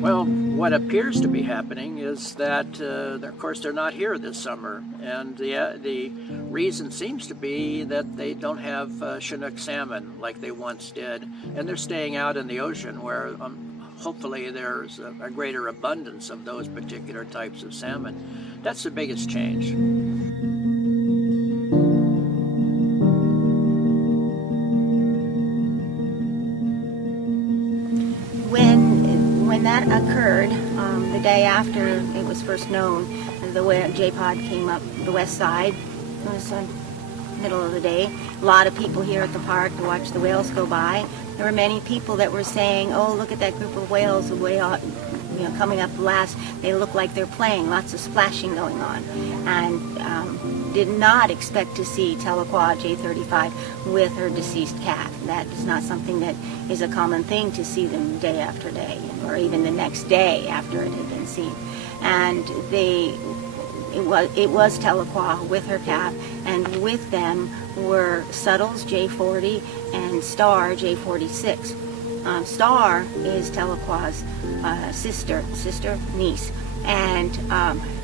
Well, what appears to be happening is that, of course, they're not here this summer, and the reason seems to be that they don't have Chinook salmon like they once did, and they're staying out in the ocean where hopefully there's a greater abundance of those particular types of salmon. That's the biggest change. When that occurred, the day after it was first known, the J-Pod came up the west side. It was the middle of the day. A lot of people here at the park to watch the whales go by. There were many people that were saying, "Oh, look at that group of whales way out, coming up last. They look like they're playing. Lots of splashing going on," and did not expect to see Tahlequah J35 with her deceased calf. That is not something that is a common thing to see them day after day, or even the next day after it had been seen. And it was Tahlequah with her calf, and with them were Suttles J40 and Star J46. Star is Tahlequah's niece, and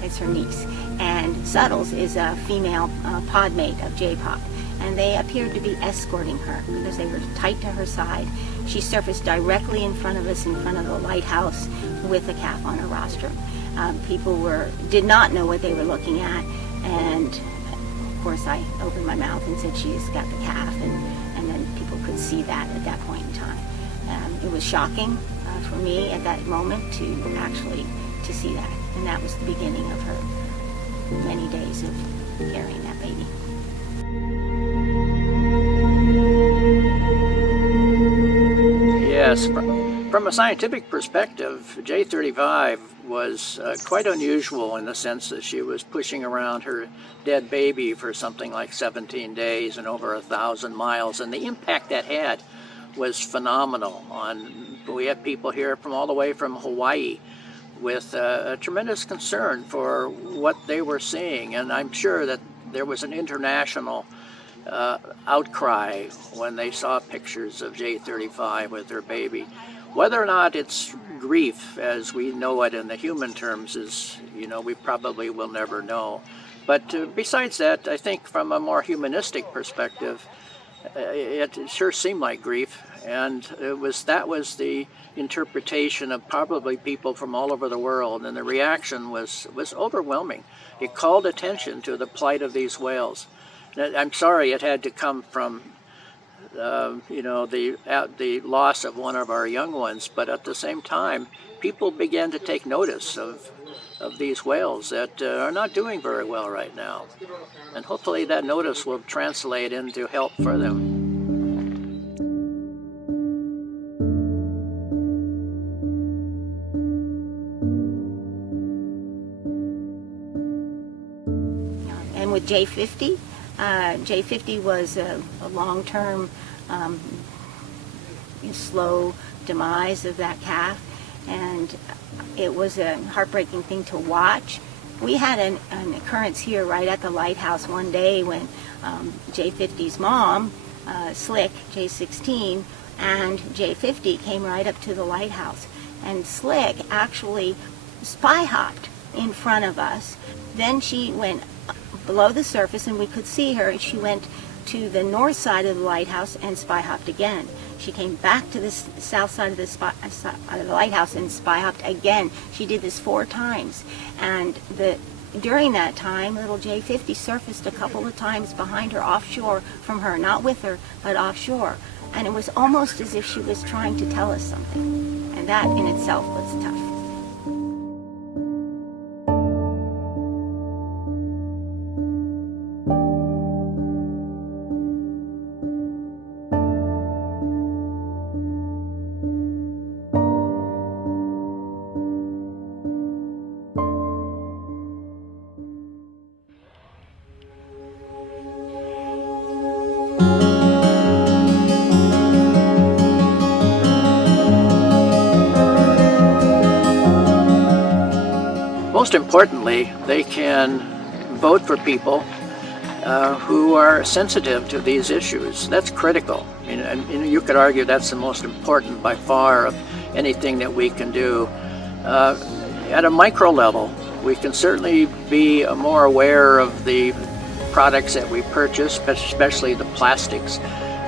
it's her niece. And Suttles is a female podmate of J-Pod. And they appeared to be escorting her because they were tight to her side. She surfaced directly in front of us, in front of the lighthouse, with a calf on her rostrum. People did not know what they were looking at, and of course I opened my mouth and said she's got the calf, and then people could see that at that point in time. It was shocking for me at that moment to see that, and that was the beginning of her many days of carrying that baby. Yes, from a scientific perspective, J35 was quite unusual in the sense that she was pushing around her dead baby for something like 17 days and over 1,000 miles, and the impact that had was phenomenal. We had people here from all the way from Hawaii with a tremendous concern for what they were seeing, and I'm sure that there was an international outcry when they saw pictures of J35 with her baby. Whether or not it's grief as we know it in the human terms is, we probably will never know. But besides that, I think from a more humanistic perspective, it sure seemed like grief, and that was the interpretation of probably people from all over the world, and the reaction was overwhelming. It called attention to the plight of these whales. I'm sorry it had to come from the loss of one of our young ones, but at the same time, people began to take notice of these whales that are not doing very well right now. And hopefully that notice will translate into help for them. And with J50, J50 was a long-term slow demise of that calf, and it was a heartbreaking thing to watch. We had an occurrence here right at the lighthouse one day when J50's mom, Slick, J16, and J50 came right up to the lighthouse, and Slick actually spy hopped in front of us. Then she went below the surface and we could see her, and she went to the north side of the lighthouse and spy hopped again. She came back to the south side of the lighthouse and spy hopped again. She did this 4 times, and during that time, little J50 surfaced a couple of times behind her, offshore from her, not with her, but offshore. And it was almost as if she was trying to tell us something, and that in itself was tough. Most importantly, they can vote for people who are sensitive to these issues. That's critical. I mean, you could argue that's the most important by far of anything that we can do At a micro level, we can certainly be more aware of the products that we purchase, especially the plastics,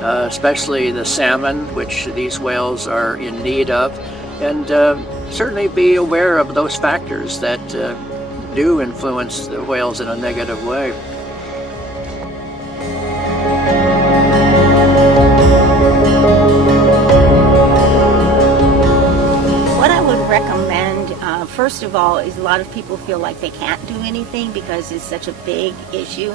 especially the salmon, which these whales are in need of, and certainly be aware of those factors that do influence the whales in a negative way. What I would recommend, first of all, is a lot of people feel like they can't do anything because it's such a big issue.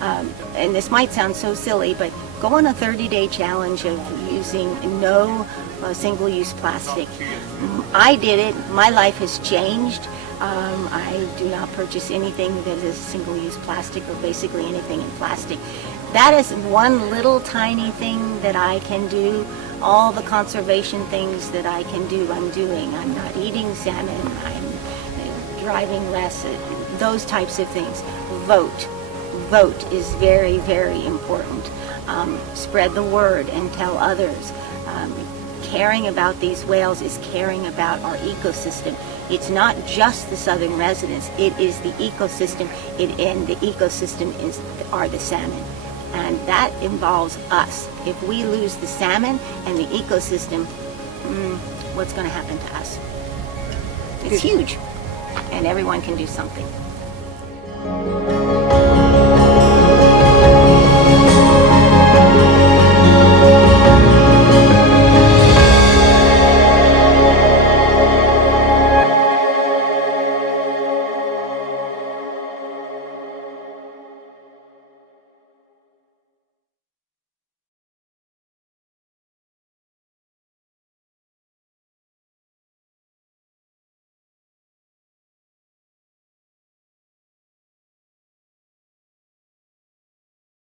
And this might sound so silly, but go on a 30-day challenge of using no single-use plastic. I did it. My life has changed. I do not purchase anything that is single-use plastic or basically anything in plastic. That is one little tiny thing that I can do. All the conservation things that I can do, I'm doing. I'm not eating salmon. I'm driving less. Those types of things. Vote. Vote is very, very important. Spread the word and tell others. Caring about these whales is caring about our ecosystem. It's not just the southern residents, it is the ecosystem, and the ecosystem are the salmon. And that involves us. If we lose the salmon and the ecosystem, what's going to happen to us? It's huge, and everyone can do something.